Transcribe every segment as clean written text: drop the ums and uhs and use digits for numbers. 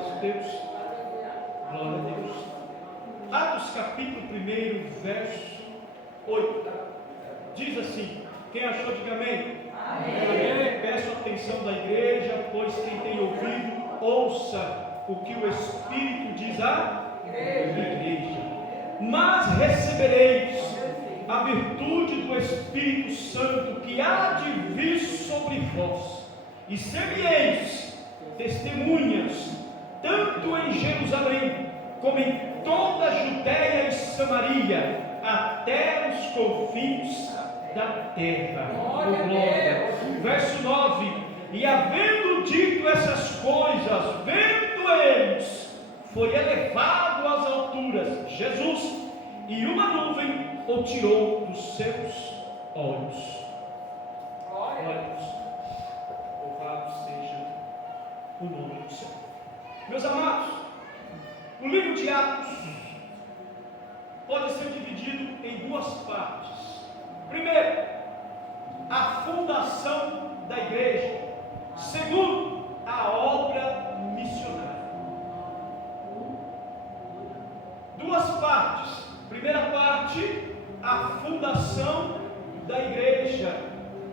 nosso Deus. Glória a Deus. Atos capítulo 1, verso 8. Diz assim: quem achou, diga amém. Amém. Peço a atenção da igreja, pois quem tem ouvido, ouça o que o Espírito diz à igreja. Mas recebereis a virtude do Espírito Santo que há de vir sobre vós, e sereis testemunhas, tanto em Jerusalém, como em toda a Judéia e Samaria, até os confins da terra. Glória. Verso 9: e havendo dito essas coisas, vendo eles, foi elevado às alturas Jesus, e uma nuvem o tirou dos seus olhos. Glória a Deus. Louvado seja o nome do Senhor. Meus amados, o livro de Atos pode ser dividido em duas partes. Primeiro, a fundação da igreja. Segundo, a obra missionária. Duas partes. Primeira parte, a fundação da igreja.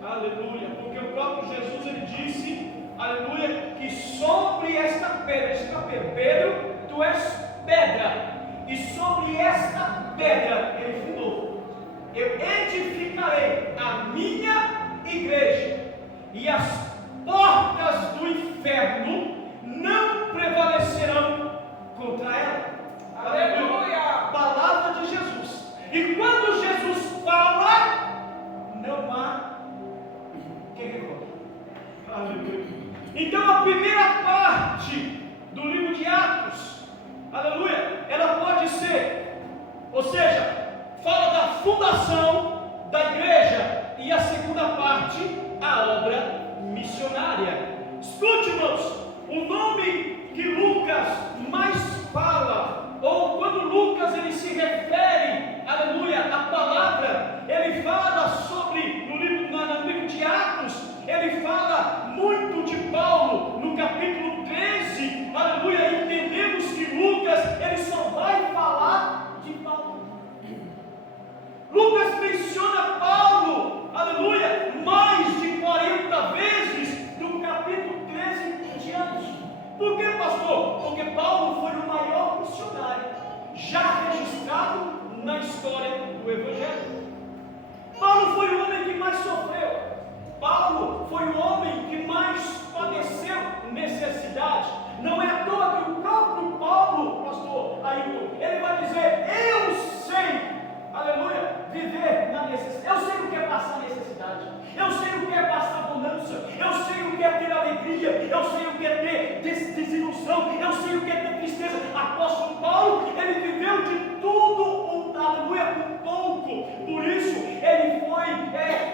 Aleluia. Porque o próprio Jesus, ele disse, aleluia, que sobre esta pedra, esse capítulo, Pedro, tu és pedra, e sobre esta pedra ele fundou: eu edificarei a minha igreja, e as portas do inferno não prevalecerão contra ela. Aleluia! Palavra de Jesus. E quando Jesus fala, não há quem recorre. Aleluia. Então a primeira parte do livro de Atos, aleluia, ela pode ser, ou seja, fala da fundação da igreja, e a segunda parte, a obra missionária. Escute, irmãos, o nome que Lucas mais fala, ou quando Lucas ele se refere, aleluia, à palavra, ele fala sobre, no livro de Atos, ele fala muito de Paulo. No capítulo 13, aleluia, entendemos que Lucas, ele só vai falar de Paulo. Lucas menciona Paulo, aleluia, mais de 40 vezes do capítulo 13 em diante. Por que, pastor? Porque Paulo foi o maior missionário já registrado na história do Evangelho. Paulo foi o homem que mais sofreu. Paulo foi o homem que mais padeceu necessidade. Não é à toa que o próprio Paulo, pastor Ailton, ele vai dizer: eu sei, aleluia, viver na necessidade. Eu sei o que é passar necessidade. Eu sei o que é passar abundância. Eu sei o que é ter alegria. Eu sei o que é ter desilusão. Eu sei o que é ter tristeza. Apóstolo Paulo, ele viveu de tudo, aleluia, um pouco. Por isso, ele foi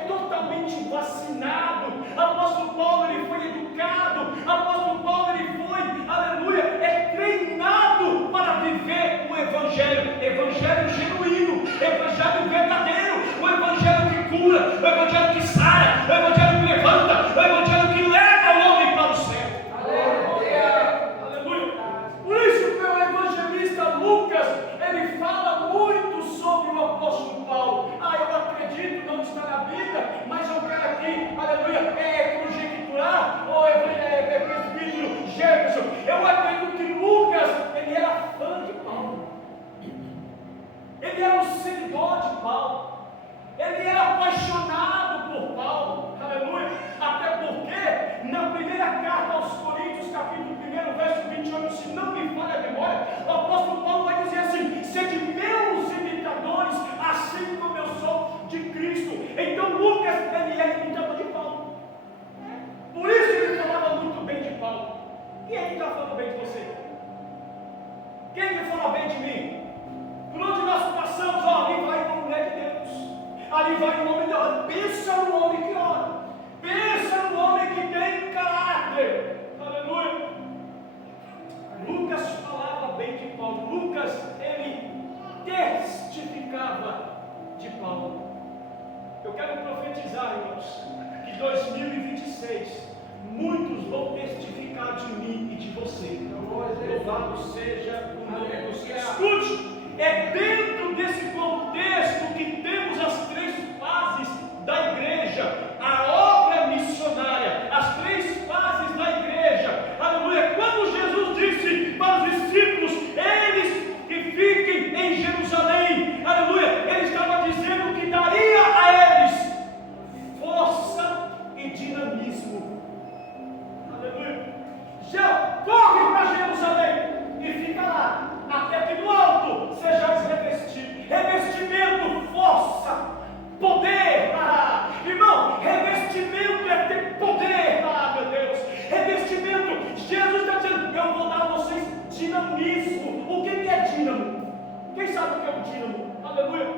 totalmente vacinado. Apóstolo Paulo, ele foi educado. Apóstolo Paulo, ele foi, aleluia, treinado para viver o evangelho genuíno, evangelho verdadeiro, o evangelho que cura, o evangelho que sara, o evangelho que levanta, o evangelho que leva o homem para o céu. Aleluia. Aleluia. Por isso que o evangelista Lucas, ele fala muito sobre o apóstolo Paulo. Eu acredito, não está na Bíblia, mas eu quero aqui, aleluia, conjecturar, presbítero Jefferson, eu acredito que Lucas, ele era fã de Paulo. Ele era um seguidor de Paulo. Ele era apaixonado por Paulo. Aleluia. Até porque, na primeira carta aos Coríntios, capítulo 1, verso 28, se não me falha a memória, o apóstolo Paulo vai dizer assim: sede meus imitadores, assim como eu sou de Cristo. Então Lucas, ele era imitador de Paulo. Por isso ele falava muito bem de Paulo. Quem é que está falando bem de você? Quem que fala bem de mim? Por onde nós passamos, ali vai uma mulher de Deus, ali vai um homem de Deus. Pensa no homem que ora, pensa no homem que tem caráter. Aleluia. Lucas falava bem de Paulo. Lucas, ele testificava de Paulo. Eu quero profetizar, irmãos, que 2026 muitos vão testificar de mim e de você. Louvado seja o nome do Senhor. Escute, é dentro desse contexto que temos as três fases da igreja, a obra missionária, as três fases da igreja. Aleluia. Quando Jesus disse para os discípulos, eles que fiquem em Jerusalém, aleluia, ele estava dizendo que daria a eles força e dinamismo. Aleluia. Já corre para Jerusalém e fica lá, até que no alto sejais revestidos. Revestimento, força, poder. Irmão, revestimento é ter poder. Meu Deus, revestimento. Jesus está dizendo, eu vou dar a vocês dinamismo. O que é dínamo? Quem sabe o que é o dínamo? Aleluia.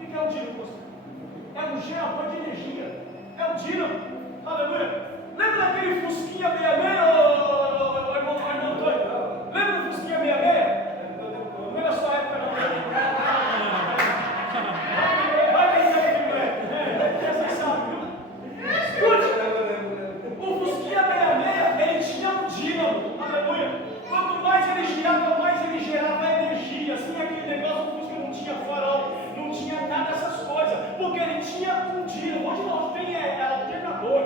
O que é o dínamo? É um gerador de energia. É o dínamo. Aleluia. Lembra daquele Fusquinha 66, irmão Antônio? Lembra do Fusquinha 66? Não é da sua época, não. Vai pensar aqui, moleque. Você sabe, viu? Escute, o Fusquinha 66, ele tinha um dínamo. Aleluia. Quanto mais ele girava, mais ele gerava energia. Assim, aquele negócio do Fusca não tinha farol, não tinha nada dessas coisas, porque ele tinha um dínamo. Hoje nós tem alternador,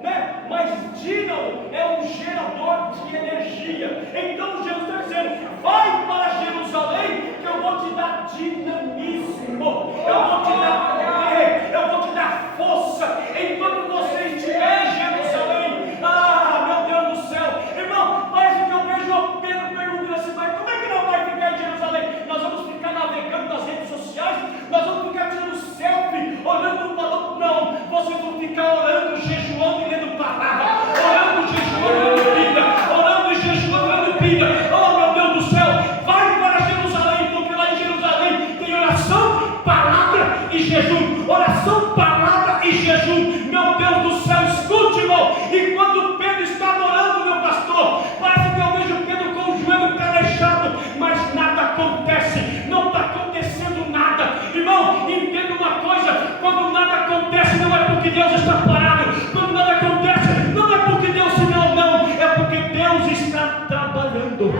né? Mas dínamo é um gerador de energia. Então Jesus está dizendo, vai para Jerusalém que eu vou te dar dinamismo, eu vou te dar poder, eu vou te dar força. Enquanto você estiver em Jerusalém, meu Deus do céu, irmão, parece que eu vejo o Pedro perguntando assim, mas como é que não vai ficar em Jerusalém? Nós vamos ficar navegando nas redes sociais, nós vamos ficar tirando selfie, olhando para o outro. Não, vocês vão ficar orando, jejuando e lendo palavra, orando, jejuando, lendo Bíblia, orando e jejuando, lendo Bíblia. Oh, meu Deus do céu, vai para Jerusalém, porque lá em Jerusalém tem oração, palavra e jejum. Oração, palavra e jejum. Meu Deus do céu, escute, irmão. E quando Pedro estava orando, meu pastor, parece que eu vejo Pedro com o joelho calejado, mas nada acontece, não está acontecendo nada. Irmão, entenda uma coisa: quando nada acontece, não é porque Deus está parado. Quando nada acontece, não é porque Deus se deu, não, é porque Deus está trabalhando.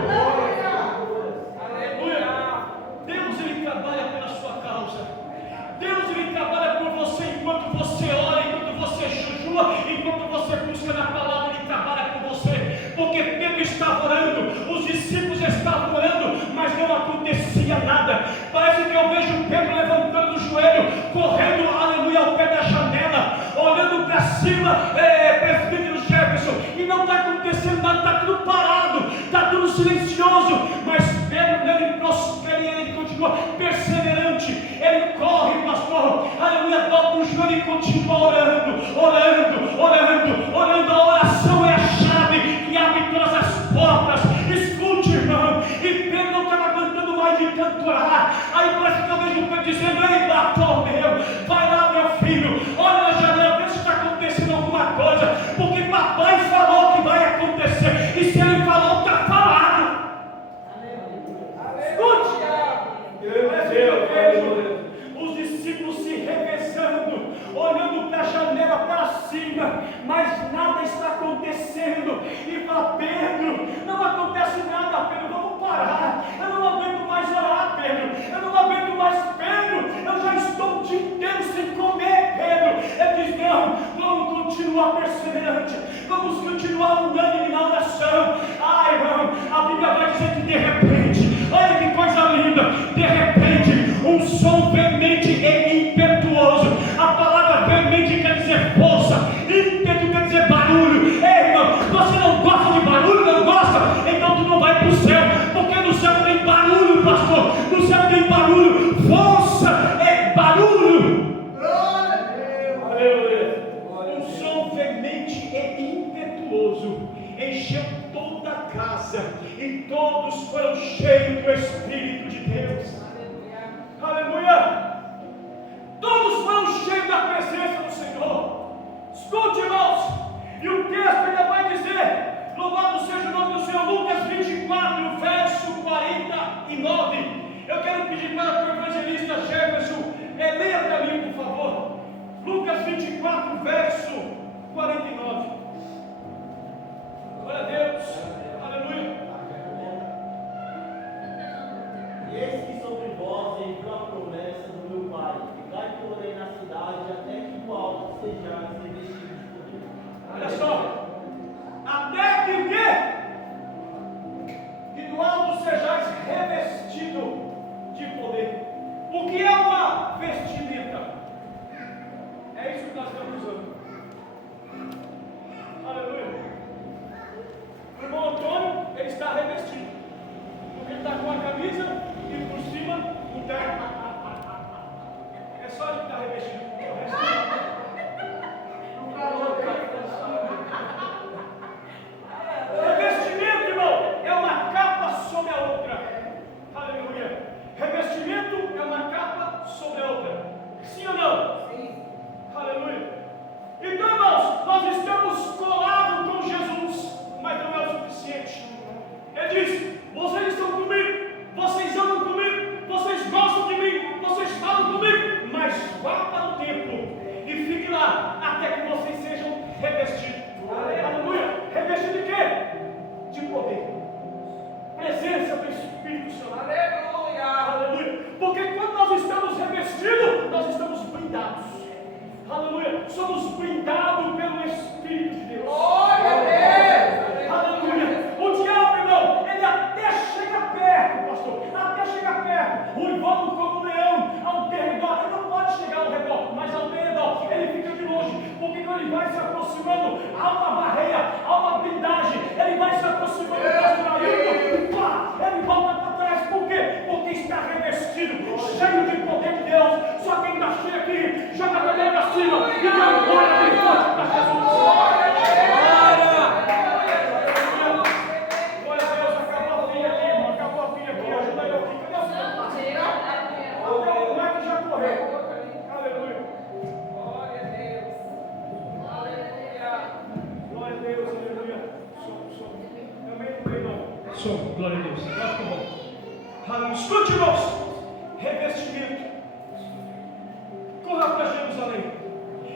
Aleluia. Deus, ele trabalha pela sua causa. Deus, ele trabalha por você enquanto você ora, enquanto você jejua, enquanto você busca na palavra, ele trabalha por você. Porque Pedro estava orando, os discípulos estavam orando, mas não acontecia nada. Parece que eu vejo Pedro levantando o joelho, correndo, aleluia, ao pé da janela, olhando para cima, presbítero Jefferson, e não está acontecendo nada, está tudo parado, está tudo silencioso. Mas Pedro, ele prospera e ele continua perseverante, ele corre, pastor, aleluia, dobra o joelho e continua orando, orando, orando, orando. A oração é a chave que abre todas as portas. Escute, irmão, e Pedro não estava aguentando mais de tanto orar. Aí parece que eu vejo Pedro dizendo, ei, Bartolomeu, vai lá, meu filho, olha na janela, vê se está acontecendo alguma coisa, porque papai falou que vai acontecer, e se ele falou, está falado. Escute, eu vejo os discípulos se revezando, olhando para a janela para cima, mas nada está acontecendo. E fala, Pedro, não acontece nada, Pedro, vamos parar. Eu não aguento mais orar, Pedro. Eu não aguento mais, Pedro. Eu já estou o dia inteiro sem comer, Pedro. Ele diz, não, vamos continuar perseverante, vamos continuar unânime na oração. Ai, irmão, a Bíblia vai dizer que de repente, olha que coisa linda, de repente, um som veemente e impetuoso. A palavra veemente quer dizer força, ímpeto quer dizer barulho. Ei, irmão, você não gosta de barulho, não gosta? Então tu não vai para o céu, porque no céu tem barulho, pastor. No céu tem barulho, força é barulho. Aleluia. Um som veemente e impetuoso encheu toda a casa e todos foram cheios do Espírito de Deus. Aleluia! Todos foram cheios da presença do Senhor. Escute, irmãos, e o texto ainda vai dizer, louvado seja o nome do Senhor, Lucas 24, verso 49. Eu quero pedir para o evangelista Jefferson, leia para mim, por favor. Lucas 24, verso 49. Glória a Deus, aleluia. está com a camisa e por cima o terno. É só ele que está revestido. O calor revestimento, irmão, é uma capa sobre a outra. Aleluia. Revestimento é uma capa sobre a outra. Sim ou não? Sim. Aleluia. Então, irmãos, nós estamos colados com Jesus, mas não é o suficiente. Ele diz: vocês estão comigo, vocês andam comigo, vocês gostam de mim, vocês falam comigo, mas vá para o templo e fique lá até que vocês sejam revestidos. Aleluia. Revestido de quê? De poder. Presença do Espírito Santo. Aleluia. Aleluia. Porque quando nós estamos revestidos, nós estamos blindados. Aleluia. Somos blindados pelo Espírito de Deus. Glória a Deus. Aleluia. O diabo, irmão, ele até chega perto, pastor. Até chega perto. Uivando como um leão ao derredor. Ele não pode chegar ao redor, mas ao derredor. Ele fica de longe. Porque quando ele vai se aproximando, há uma barreira, há uma blindagem. Ele vai se aproximando e pá, ele volta para trás. Por quê? Porque está revestido, cheio de poder de Deus. Só quem está cheio aqui, joga a cadeira para cima e dá um glória bem forte para Jesus. Glória a Deus. Acabou a filha aqui, irmão. Acabou a filha aqui. Ajuda eu aqui. Cadê o filho? O Mike já correu. Aleluia. Glória a Deus. Glória a Deus. Aleluia. Também não veio, não. Som. Glória a Deus. Agora ficou bom. Aleluia. Escute, irmãos. Revestimento. Corra para Jerusalém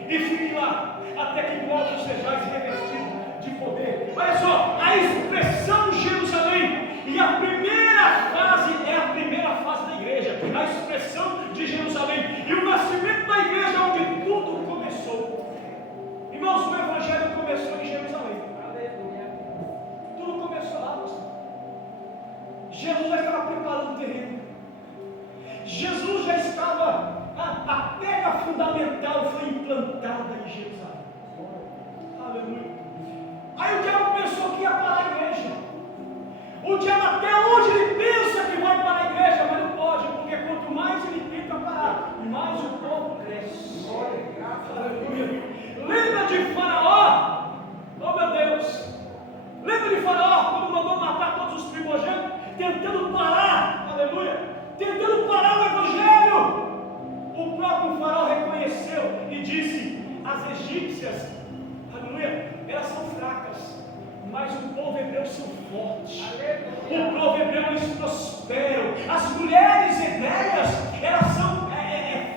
e fique lá até que logo sejais revestidos de poder. Olha só, a expressão Jerusalém, e a primeira fase é a primeira fase da igreja, a expressão de Jerusalém, e o nascimento da igreja onde tudo começou. Irmãos, o evangelho começou em Jerusalém. Tudo começou lá, pastor. Jesus já estava preparando o terreno. Jesus já estava, a pedra fundamental foi implantada em Jerusalém. Aleluia. Aí o diabo pensou que ia parar a igreja. O diabo até hoje ele pensa que vai parar a igreja, mas não pode, porque quanto mais ele tenta parar, mais o povo cresce. Aleluia. Lembra de Faraó? Oh meu Deus. Lembra de Faraó quando mandou matar todos os primogênitos, tentando parar, aleluia, tentando parar o evangelho? O próprio Faraó reconheceu e disse: as egípcias, aleluia, elas são fracas, mas o povo hebreu são fortes. O povo hebreu eles prosperam. As mulheres hebreias, elas são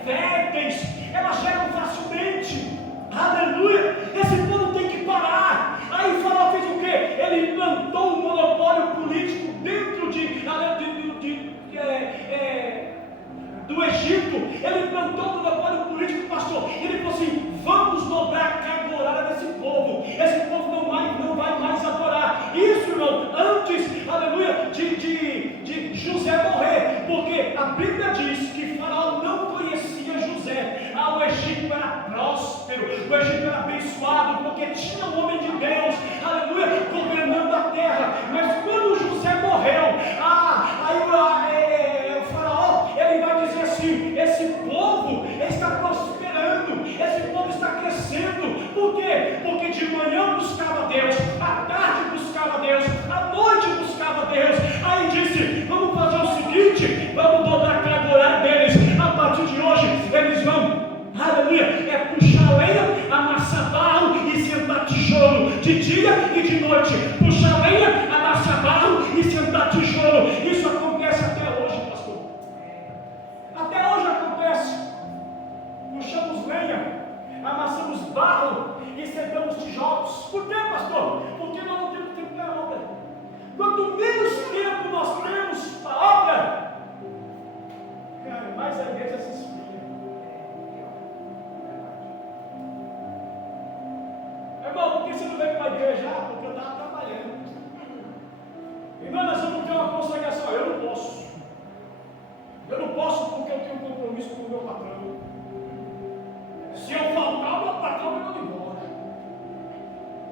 férteis, elas geram facilmente. Aleluia. Esse povo tem que parar. Aí o Faraó fez o quê? Ele implantou um monopólio político dentro do Egito. Ele implantou um monopólio político, pastor. Ele falou assim: vamos dobrar a carga horária desse povo. Esse povo não vai mais adorar. Isso, irmão, antes, aleluia, de José morrer. Porque a Bíblia diz que Faraó não conhecia José. O Egito era próspero, o Egito era abençoado, porque tinha um homem de Deus, aleluia, governando a terra. Mas quando José morreu, aí o Faraó, ele vai dizer assim: esse povo está prosperando, esse povo está crescendo. Por quê? Porque de manhã buscava Deus, à tarde buscava Deus, à noite buscava Deus. Aí disse: vamos fazer o seguinte, vamos dobrar a carga horária deles. A partir de hoje, eles vão, aleluia, puxar lenha, amassar barro e sentar tijolo de dia e de noite. Puxar lenha, amassar barro e sentar tijolo. Isso acontece até hoje, pastor. Até hoje acontece. Puxamos lenha, amassamos barro e sentamos tijolos. Por quê, pastor? Porque nós não temos tempo para a obra. Quanto menos tempo nós temos para a obra, mais a igreja se esfria. Irmão, por que você não veio para a igreja? Porque eu estava trabalhando. Irmão, nós vamos ter uma consagração. Eu não posso. Eu não posso porque eu tenho um compromisso com o meu patrão. Se eu faltar, o meu patrão vai me embora.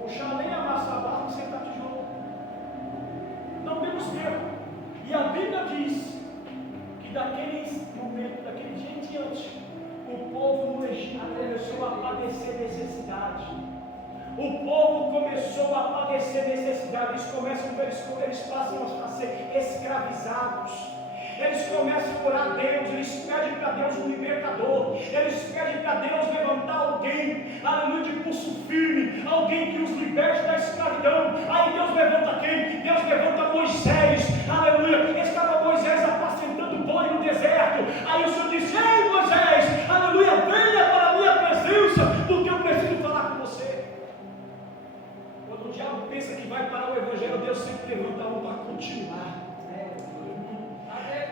Puxar nem amassar barro e sentar tijolo. Não temos tempo. E a Bíblia diz que daquele momento, daquele dia em diante, o povo no Egito começou a padecer necessidade. O povo começou a padecer necessidade. Eles passam a ser escravizados. Eles começam a orar a Deus, eles pedem para Deus um libertador, eles pedem para Deus levantar alguém, aleluia, de pulso firme, alguém que os liberte da escravidão. Aí Deus levanta quem? Deus levanta Moisés, aleluia. Estava Moisés apacentando boi no deserto. Aí o Senhor disse: ei Moisés, aleluia, venha para a minha presença, porque eu preciso falar com você. Quando o diabo pensa que vai parar o evangelho, Deus sempre levanta um para continuar.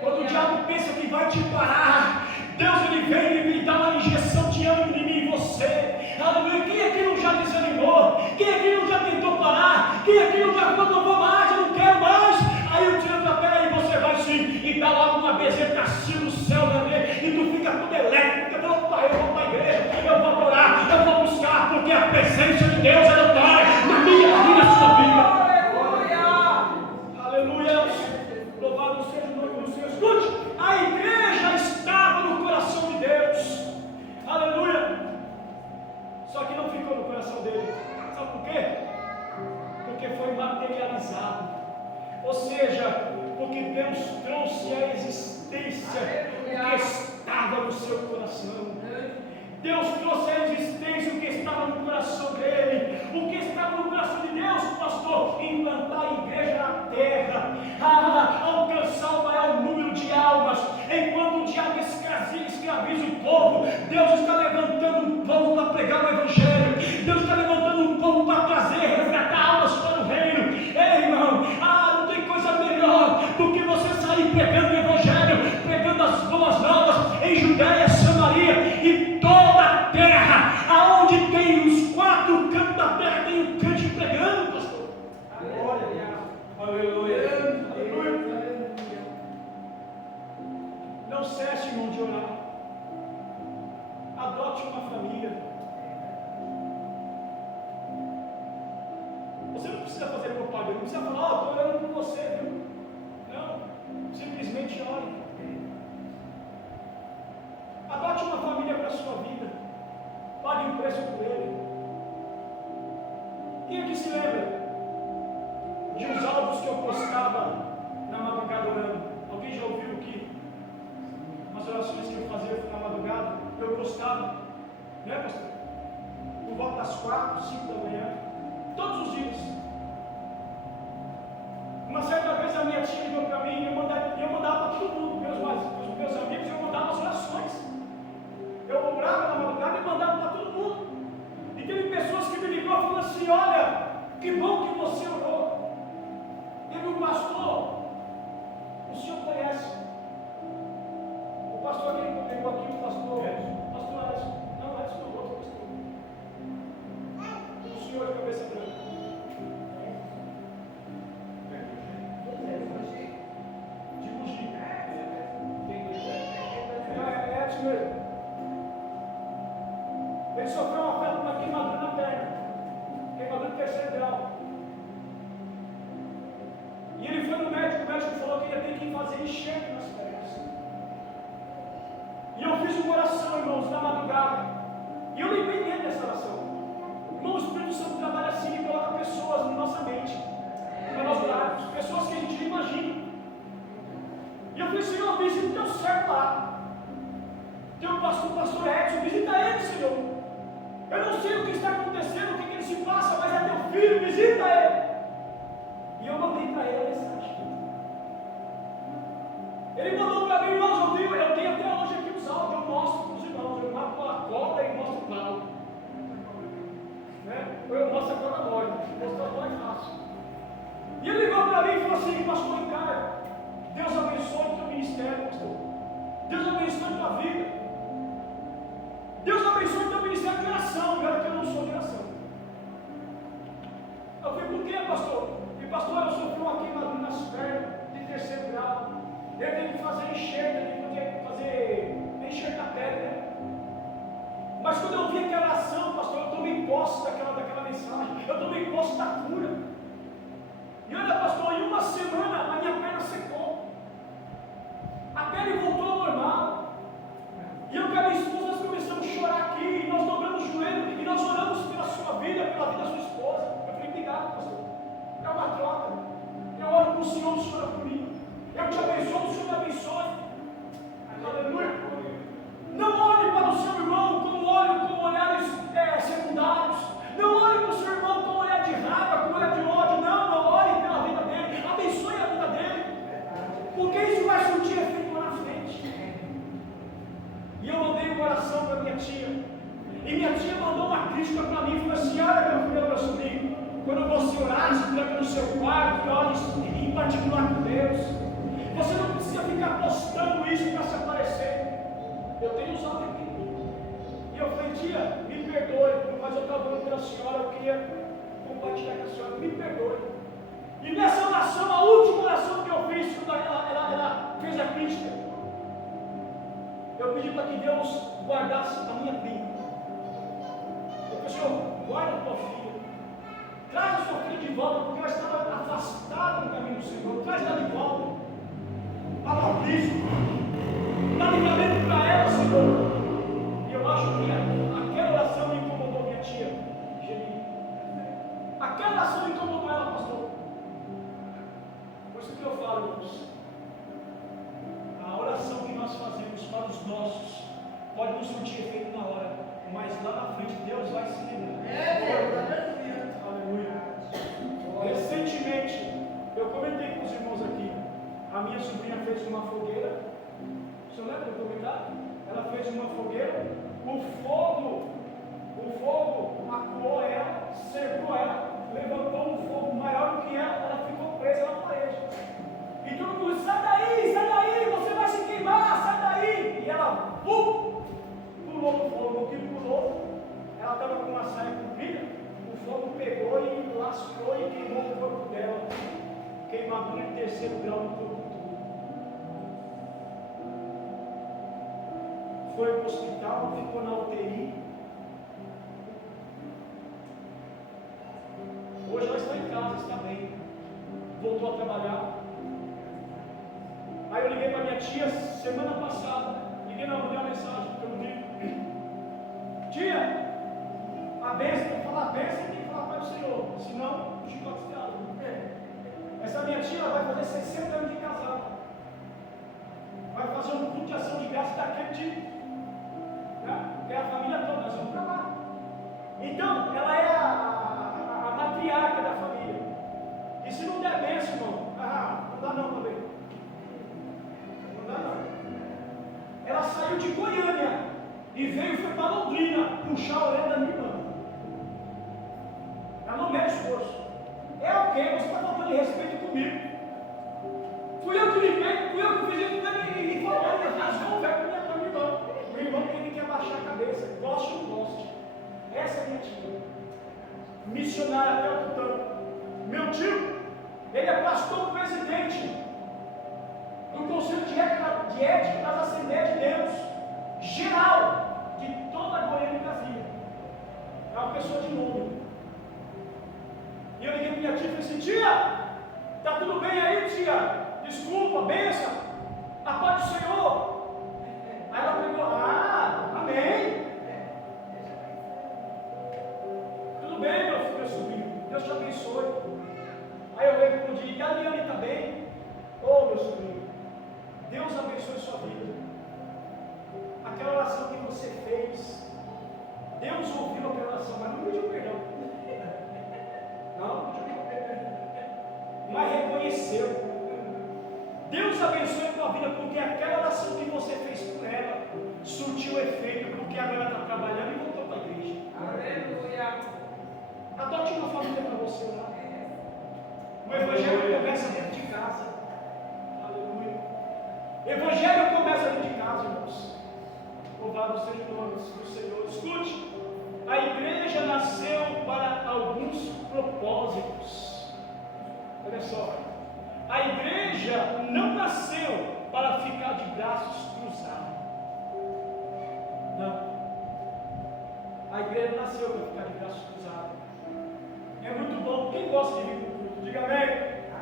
Quando o diabo pensa que vai te parar, Deus ele vem e me dá uma injeção de ânimo em mim e você. Aleluia. Quem aqui não já desanimou? Quem aqui não já tentou parar? Quem aqui não já falou: não vou mais, eu não quero mais? Aí o Senhor diz: peraí, você vai sim. E dá logo uma bezetacina no céu, né? E tu fica todo elétrico. Eu vou para a igreja, eu vou adorar, eu vou buscar, porque a presença de Deus é notória na minha vida e na sua vida. Louvado seja o nome do Senhor. Escute, a igreja estava no coração de Deus. Aleluia. Só que não ficou no coração dele. Sabe por quê? Porque foi materializado. Ou seja, porque Deus trouxe à existência o que estava no seu coração. Deus trouxe à existência o que estava no coração dele. O que estava no coração de Deus, pastor? Implantar a igreja na terra, alcançar o maior número de almas. Enquanto o diabo escraviza o povo, Deus está levantando um povo para pregar o evangelho. Deus está levantando um povo para trazer, resgatar almas para o reino. Ei, irmão, não tem coisa melhor do que você sair pregando o evangelho, pregando as boas novas em Judéia, Samaria e toda a terra, aonde tem os quatro cantos da terra, tem um crente pregando, pastor. Aleluia. Aleluia. Aleluia. Não cesse, irmão, de orar. Adote uma família. Você não precisa fazer propaganda, não precisa falar: estou orando por você, viu? Não, simplesmente ore. Adote uma família para a sua vida. Pague um preço por ele. Quem aqui se lembra de uns áudios que eu postava na madrugada orando? Alguém já ouviu aqui? Umas orações que eu fazia na madrugada, eu postava, né, pastor? Por volta das 4, 5 da manhã, todos os dias. Uma certa vez a minha tia ligou para mim e eu mandava para todo mundo, meus amigos, eu mandava as orações. Eu orava na madrugada e mandava para todo mundo. E teve pessoas que me ligou e falaram assim: olha, que bom que você orou. Teve um pastor, o senhor conhece. O pastor que pegou aqui, o pastor Edson. Não, Edson não, outro pastor. O senhor de cabeça branca. De Mogi. É Edson mesmo. Ele sofreu uma queimadura na perna, queimadura de 3º grau. E ele foi no médico, o médico falou que ele ia ter que fazer enxerto nas pernas. E eu fiz uma oração, irmãos, na madrugada. E eu lembrei dele dessa oração. Irmão, o Espírito Santo trabalha assim e coloca pessoas na nossa mente, para nós orarmos, pessoas que a gente não imagina. E eu falei: Senhor, visita o teu servo lá. Teu pastor Edson, visita ele, Senhor. Eu não sei o que está acontecendo, o que ele se passa, mas é teu filho, visita ele. E eu mandei para ele a mensagem. Ele mandou para mim: irmãos, eu tenho até hoje aqui os áudios, eu mostro para os irmãos, eu marco a corda e mostro o pau. Né? Eu mostro a corda mole, mostrar o pau é fácil. E ele ligou para mim e falou assim: pastor Ricardo, Deus abençoe o teu ministério, pastor. Deus abençoe a tua vida. Deus abençoe o teu ministério de oração. E olha que eu não sou de oração. Eu falei: por quê, pastor? E pastor, eu sofri uma queimadura nas pernas de 3º grau. Eu tenho que fazer enxerto, eu tenho que fazer enxerto da pele, né? Mas quando eu vi aquela oração, pastor, eu tomei posse daquela mensagem. Eu tomei posse da cura. E olha, pastor, em uma semana a minha perna secou. política para mim e falou assim: olha, meu sobrinho, quando você orar, se tranca no seu quarto, ore em particular com Deus. Você não precisa ficar postando isso para se aparecer. Eu tenho usado aqui. E eu falei: tia, me perdoe, mas eu estava orando pela senhora, eu queria compartilhar com a senhora, me perdoe. E nessa oração, a última oração que eu fiz, quando ela fez a crítica, eu pedi para que Deus guardasse a minha prima. Eu falei: Senhor, guarda a tua filha, traz a sua filha de volta, porque ela estava afastada do caminho do Senhor, traz ela de volta. Fala Cristo, dá livramento para ela, Senhor. E eu acho que aquela oração me incomodou minha tia, Geni. Aquela oração me incomodou ela, pastor. Por isso que eu falo, irmãos, a oração que nós fazemos para os nossos pode não surtir efeito na hora, mas lá na frente Deus vai se livrar. Aleluia. Recentemente, eu comentei com os irmãos aqui, a minha sobrinha fez uma fogueira. Você lembra do comentário? Ela fez uma fogueira, o fogo acuou ela, cercou ela, levantou um fogo maior do que ela ficou presa na parede. E todo mundo: sai daí, você vai se queimar, sai daí. E ela pulou no fogo. No que pulou, ela estava com uma saia comprida, o fogo pegou e lascou e queimou o corpo dela. Queimadura de 3º grau no corpo todo. Foi para o hospital, ficou na UTI. Hoje ela está em casa, está bem. Voltou a trabalhar. Aí eu liguei para minha tia semana passada. Liguei, não, mandei uma mensagem, porque eu não vi. Tia, a bênção, tem que falar a bênção, tem que falar para o Senhor. Senão, o chicote estrada. Essa minha tia vai fazer 60 anos de casada. Vai fazer um culto de ação de graça daquele tipo. Porque a família toda, nós vamos para lá. Então, ela é a matriarca da família. E se não der bênção, irmão, não dá não também. Não dá não. Ela saiu de Goiânia e foi para Londrina puxar a orelha da minha irmã. Ela não mede esforço. É o quê? Você está faltando de respeito comigo. Fui eu que liguei, fui eu que fiz isso e falou: rasgou o velho com minha irmã. Meu irmão teve que abaixar a cabeça, goste ou não goste. Essa é a minha tia. Missionária até o tutano. Meu tio, ele é pastor presidente do Conselho de Ética das Assembleias de Deus, geral, de toda a Goiânia e Brasília. É uma pessoa de nome. E eu liguei para minha tia e falei assim: tia, está tudo bem aí, tia? Desculpa, benção, a paz do Senhor. Aí ela pegou: amém. Tudo bem, meu sobrinho, Deus te abençoe. Aí eu respondi: e a Liane está bem? Meu sobrinho, Deus abençoe sua vida. Aquela oração que você fez, Deus ouviu aquela oração, mas não pediu perdão. Não pediu perdão, mas reconheceu. Deus abençoe a tua vida, porque aquela oração que você fez por ela surtiu efeito, porque agora ela está trabalhando e voltou para a igreja. Aleluia. Adote uma família para você orar. O evangelho começa dentro de casa. Aleluia. Evangelho começa dentro de casa, irmãos. Louvado seja o nome do Senhor. Escute, a igreja nasceu para alguns propósitos. Olha só, a igreja não nasceu para ficar de braços cruzados. Não. A igreja nasceu para ficar de braços cruzados. É muito bom. Quem gosta de vir para o culto? Diga amém.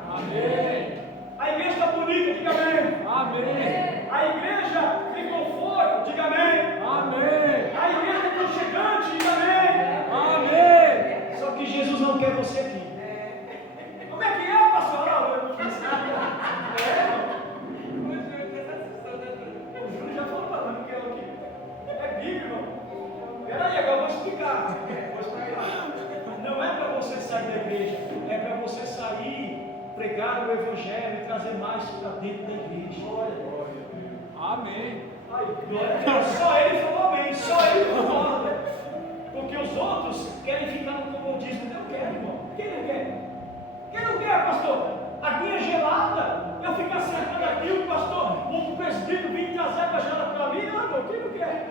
Amém. A igreja está bonita, diga amém. Amém. A igreja tem conforto, diga amém. Amém. A igreja é aconchegante, diga amém. Amém. Só que Jesus não quer você aqui. Como é que é, pastor? O Júlio já falou para mim que é Bíblia, irmão. Peraí, agora eu vou explicar. Não é para você sair da igreja, é para você sair, pregar o evangelho e trazer mais para dentro da igreja. Glória. Amém. Ai, glória. Só ele falou amém, só ele falou. Porque Porque os outros querem ficar no comodismo. Eu quero, irmão. Quem não quer? Quem não quer, pastor? Aguinha gelada, eu ficar sentado aqui, o pastor, o presbítero vir trazer água gelada para mim, não, quem não quer?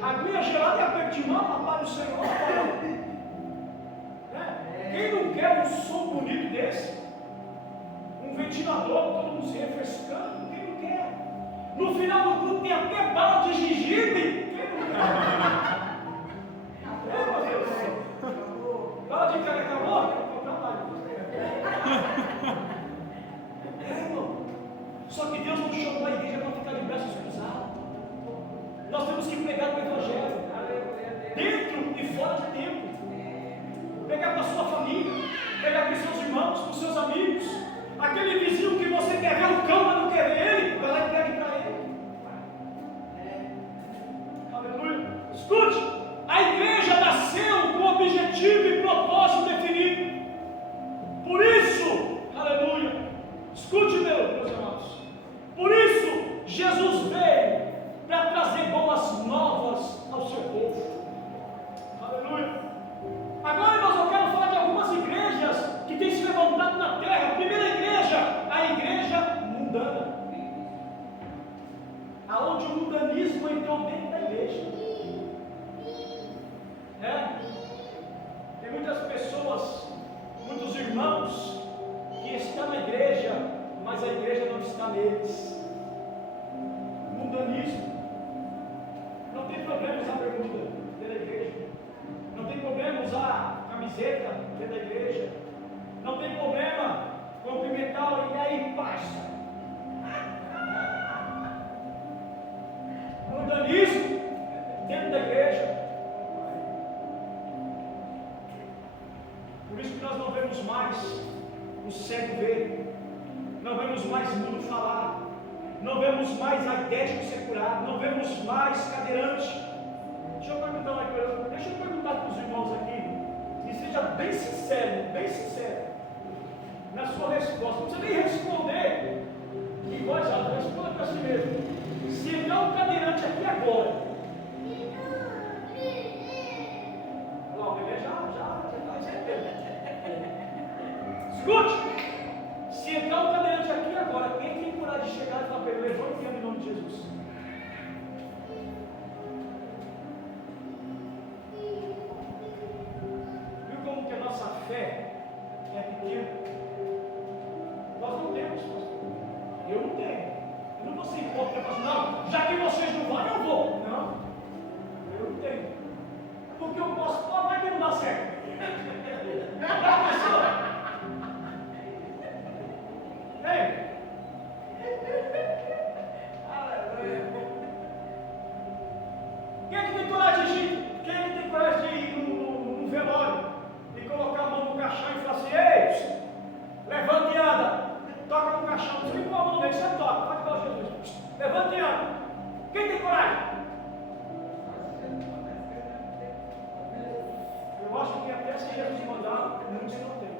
Aguinha gelada é aperto de mão, papai do Senhor. Quem não quer um som bonito desse? Um ventilador, todo mundo se refrescando, quem não quer? No final do culto tem até bala de gengibre, quem não quer? Meu Deus do céu. Bala de careca louca? Só que Deus não chamou a igreja para ficar de braços cruzados. Nós temos que pregar o Evangelho, dentro e fora de tempo. Pregar para a sua família, pregar para os seus irmãos, para os seus amigos. Aquele vizinho que você quer ver o cão, mas não quer ver ele, vai lá e pregue para ele. Aleluia. Escute, a igreja nasceu com objetivo e propósito definido. Por isso, aleluia, escute meus amados, por isso Jesus veio para trazer boas novas ao seu povo, aleluia. Agora, irmãos, eu quero falar de algumas igrejas que têm se levantado na terra. A primeira igreja, a igreja mundana, aonde o mundanismo entrou dentro da igreja. Tem muitas pessoas, muitos irmãos que estão na igreja, mas a igreja não está neles. Mundanismo. Não tem problema usar bermuda dentro da igreja. Não tem problema usar camiseta dentro da igreja. Não tem problema cumprimentar e aí, parça. Mundanismo dentro da igreja. Por isso que nós não vemos mais o cego ver, não vemos mais mudo falar, não vemos mais aidético ser curado, não vemos mais cadeirante. Deixa eu perguntar para os irmãos aqui, e seja bem sincero, na sua resposta. Não precisa nem responder em voz alta, responda para si mesmo. Se entrar um cadeirante aqui agora, lá o bebê já está certeza. Escute, se entrar um cadeirante aqui agora, quem tem coragem de chegar e falar para ele, levanta e anda em nome de Jesus? Viu como que a nossa fé é pequena? Nós não temos, pastor. Eu não tenho. Eu não vou ser hipócrita, pastor. Não, já que vocês não vão, eu vou. Não, eu não tenho. Porque eu posso, vai que não dá certo. Vai começar. Ei! Quem é que tem coragem de ir? Quem é que tem coragem de ir num velório e colocar a mão no caixão e falar assim: ei, levanta e anda, toca no caixão, você nem com a mão dele, você toca, faz igual Jesus, levanta e anda. Quem tem coragem? Eu acho que até se Jesus mandar, muitos não tem.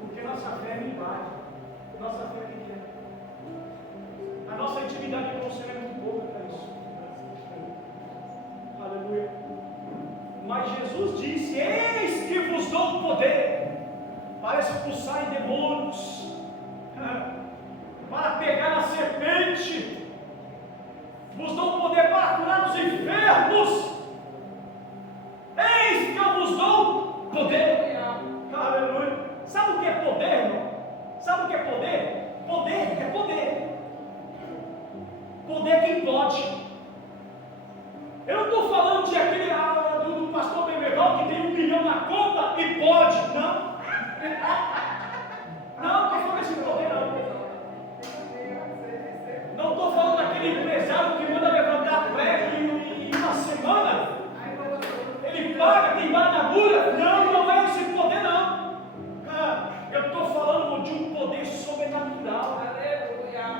Porque nossa fé é minimada, nossa fé é pequena. A nossa intimidade com o Senhor é muito pouca para isso. Aleluia. Mas Jesus disse: eis que vos dou poder para expulsar demônios, para pegar a serpente, vos dou poder para curar os enfermos. Eis que eu vos dou poder. Aleluia. Sabe o que é poder, irmão? Sabe o que é poder? Poder é poder. Poder é quem pode. Eu não estou falando de aquele do pastor Beberval que tem 1 milhão na conta e pode. Não. Não estou falando desse poder, não. Não estou falando daquele empresário que manda levantar prédio em uma semana. Ele paga, tem barnagura. Não é esse poder, não. Eu estou falando de um poder sobrenatural.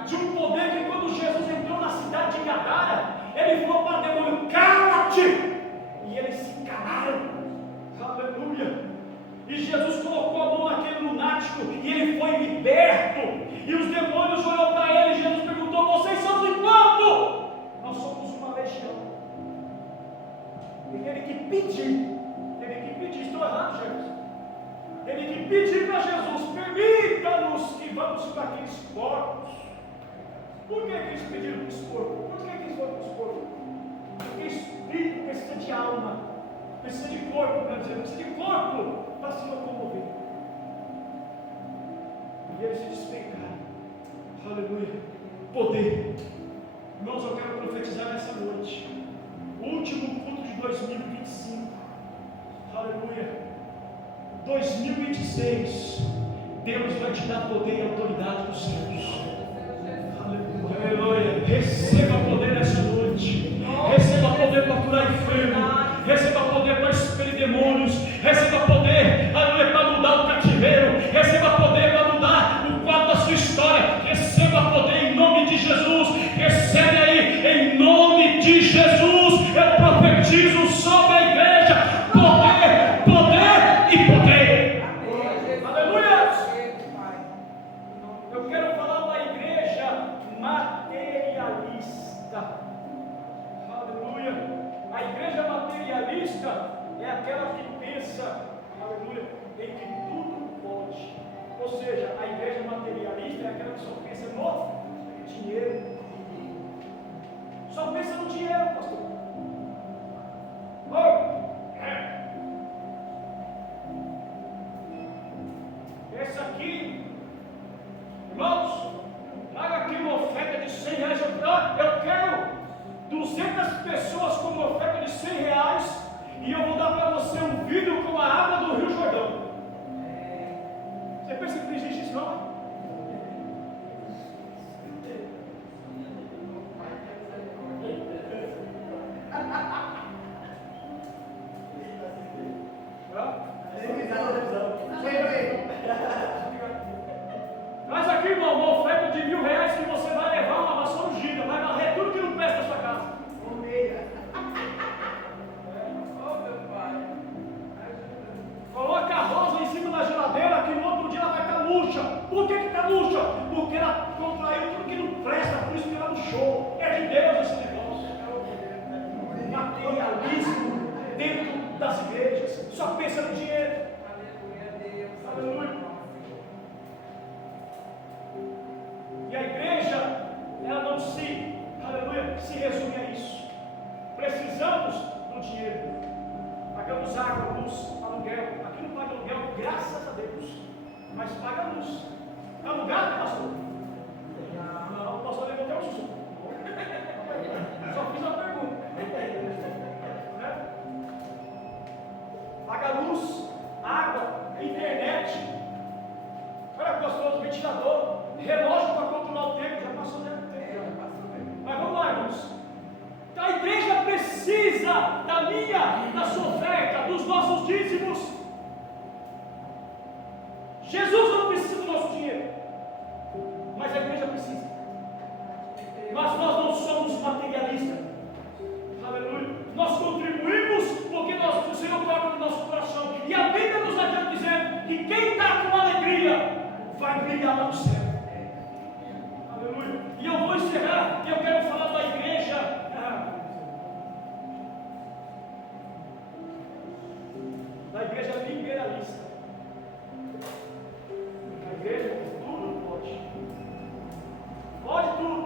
De um poder que quando Jesus entrou na cidade de Gadara, ele falou para o demônio: cala-te! E eles se calaram. Aleluia! E Jesus colocou a mão naquele e pedir para Jesus: permita-nos que vamos para aqueles corpos. Por que eles pediram para os corpos? Por que eles foram para os corpos? Porque espírito precisa de alma, precisa de corpo, precisa de corpo para se locomover. E eles se despeitaram. Aleluia. Poder. Irmãos, eu quero profetizar nessa noite. Último culto de 2025. Aleluia. 2026. Deus vai te dar poder e autoridade dos céus. Aleluia. Receba poder nessa noite. Receba poder para curar enfermo. Receba poder para expelir demônios. Receba poder, aleluia, para mudar o cativeiro. Receba poder para mudar o quadro da sua história. Receba poder em nome de Jesus. Recebe aí em nome de Jesus. Eu profetizo sobre a igreja poder, poder e poder. Aleluia. Eu quero falar uma igreja materialista. Aleluia. A igreja materialista é aquela que pensa, aleluia, em que tudo pode. Ou seja, a igreja materialista é aquela que só pensa no dinheiro. Só pensa no dinheiro, pastor. Esse aqui, irmãos, traga aqui uma oferta de R$100. Eu quero 200 pessoas com uma oferta de R$100 e eu vou dar para você um vidro com a água do Rio Jordão. Você pensa que não existe isso, não? Traz aqui, irmão, uma oferta de R$1.000 que você vai levar uma vassoura ungida, vai varrer tudo que não presta na sua casa. Coloca a rosa em cima da geladeira que no outro dia ela vai estar murcha. Por que está murcha? Porque ela contraiu tudo que não presta, por isso que ela murchou. É de Deus esse negócio. Materialismo dentro das igrejas. Só pensa no dinheiro. Aleluia. E a igreja, ela não se, aleluia, se resume a isso. Precisamos do dinheiro. Pagamos água, luz, aluguel. Aqui não paga aluguel, graças a Deus. Mas paga luz. Está alugado, pastor? Não, o pastor levantou o susto. Só fiz uma pergunta. Né? Paga luz, água, internet. Olha que gostoso, ventilador, relógio para controlar o tempo. Já passou tempo. Mas vamos lá, irmãos. A igreja precisa da minha, da sua oferta, dos nossos dízimos. Jesus não precisa do nosso dinheiro, mas a igreja precisa. Mas nós não somos materialistas. Aleluia. Nós contribuímos porque o Senhor toca no nosso coração. E a Bíblia nos adianta dizendo que quem está com alegria vai brilhar lá no céu. Aleluia. E eu vou encerrar, e eu quero falar da igreja. Da igreja liberalista. A igreja que tudo pode. Pode tudo.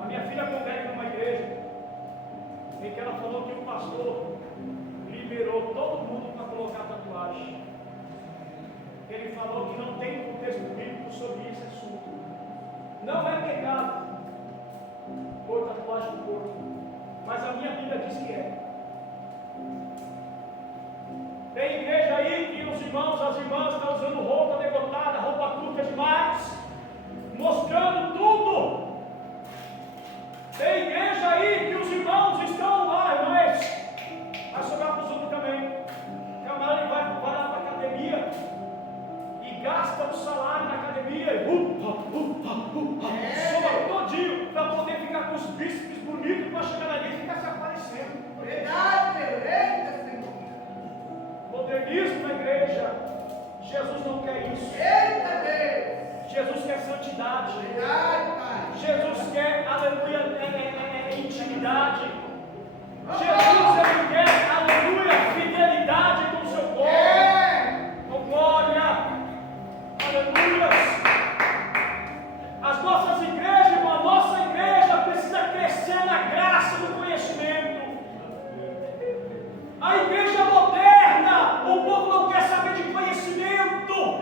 A minha filha congrega numa igreja em que ela falou que o pastor liberou todo mundo para colocar tatuagem. Ele falou que não tem contexto bíblico sobre esse assunto. Não é pecado pôr tatuagem no corpo. Mas a minha Bíblia diz que é. Tem igreja aí que os irmãos, as irmãs estão usando roupa decotada, roupa curta demais, mostrando tudo. Tem igreja aí que os irmãos estão lá, mas vai sobrar para os outros também. O camarada vai lá para a academia e gasta o salário na academia e soma todinho para poder ficar com os bíceps bonitos para chegar na igreja e ficar se aparecendo. Verdade, meu. Eita, Senhor. Modernismo na igreja. Jesus não quer isso. Eita, Deus. Jesus quer santidade. Verdade, Pai. Jesus quer, aleluia, intimidade. Jesus, ele quer, aleluia. A igreja moderna, o povo não quer saber de conhecimento,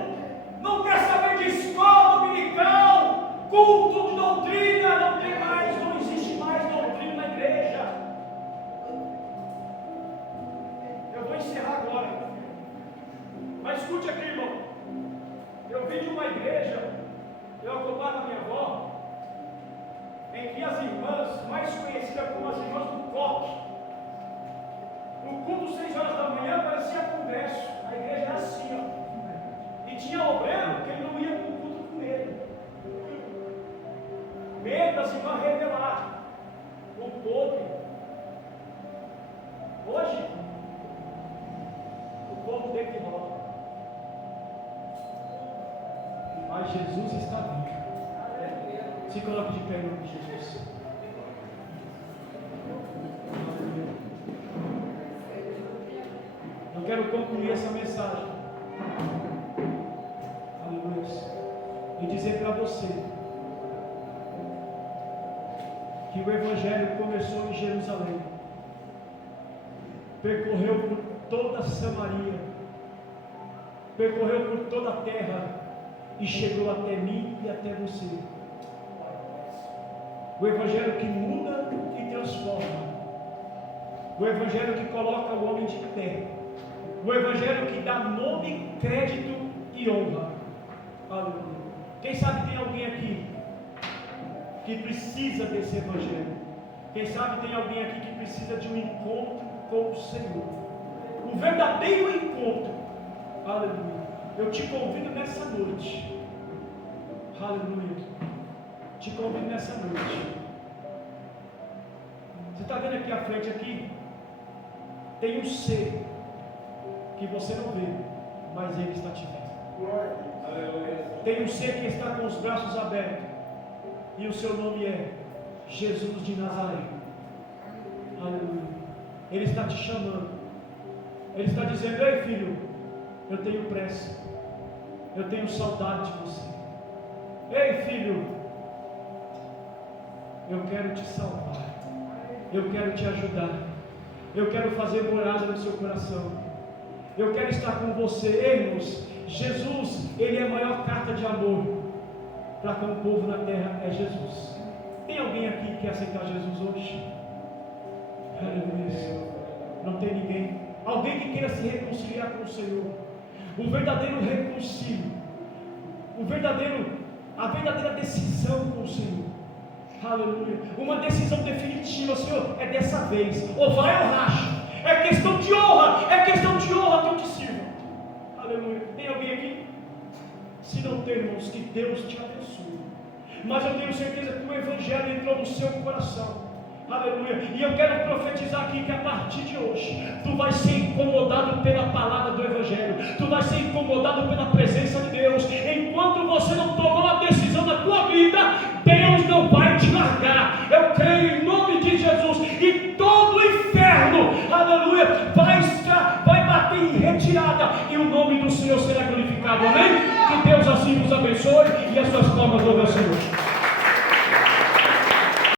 não quer saber de escola dominical, culto de doutrina, não tem mais, não existe mais doutrina na igreja. Eu vou encerrar agora, mas escute aqui, irmão. Eu vim de uma igreja, eu acompanhava minha avó, em que as irmãs, mais conhecidas como as irmãs do coque, no culto 6 horas da manhã parecia congresso, a igreja era assim, ó. E tinha obreiro que ele não ia para o culto com medo. Medo das irmãs revelar o povo. Hoje, o povo tem que rolar. Mas Jesus está vivo. Se coloque de pé em nome de Jesus. Eu quero concluir essa mensagem. Aleluia. E dizer para você que o Evangelho começou em Jerusalém, percorreu por toda Samaria, percorreu por toda a terra e chegou até mim e até você. O Evangelho que muda e transforma. O Evangelho que coloca o homem de pé. O Evangelho que dá nome, crédito e honra. Aleluia. Quem sabe tem alguém aqui que precisa desse Evangelho. Quem sabe tem alguém aqui que precisa de um encontro com o Senhor. Um verdadeiro encontro. Aleluia. Eu te convido nessa noite. Aleluia. Te convido nessa noite. Você está vendo aqui à frente aqui? Tem um ser que você não vê, mas ele está te vendo. Tem um ser que está com os braços abertos, e o seu nome é Jesus de Nazaré. Aleluia. Ele está te chamando. Ele está dizendo: ei filho, eu tenho pressa, eu tenho saudade de você. Ei filho, eu quero te salvar, eu quero te ajudar, eu quero fazer morada no seu coração, eu quero estar com você. Irmãos, Jesus, Ele é a maior carta de amor para com o povo na terra, é Jesus. Tem alguém aqui que quer aceitar Jesus hoje? Aleluia. Não tem ninguém. Alguém que queira se reconciliar com o Senhor. O verdadeiro reconcílio, a verdadeira decisão com o Senhor. Aleluia. Uma decisão definitiva: Senhor, é dessa vez, ou vai ou racha. É questão de honra, é questão de honra que eu te sirvo. Aleluia. Tem alguém aqui? Se não tem, irmãos, que Deus te abençoe. Mas eu tenho certeza que o Evangelho entrou no seu coração. Aleluia. E eu quero profetizar aqui que a partir de hoje tu vais ser incomodado pela palavra do Evangelho. Tu vais ser incomodado pela presença de Deus. Enquanto você não tomou a decisão na tua vida, Deus não vai te largar. Eu creio em nome de Jesus. E todo o inferno, aleluia, vai bater em retirada, e o nome do Senhor será glorificado. Amém? Que Deus assim nos abençoe, e as suas palmas louvam ao Senhor.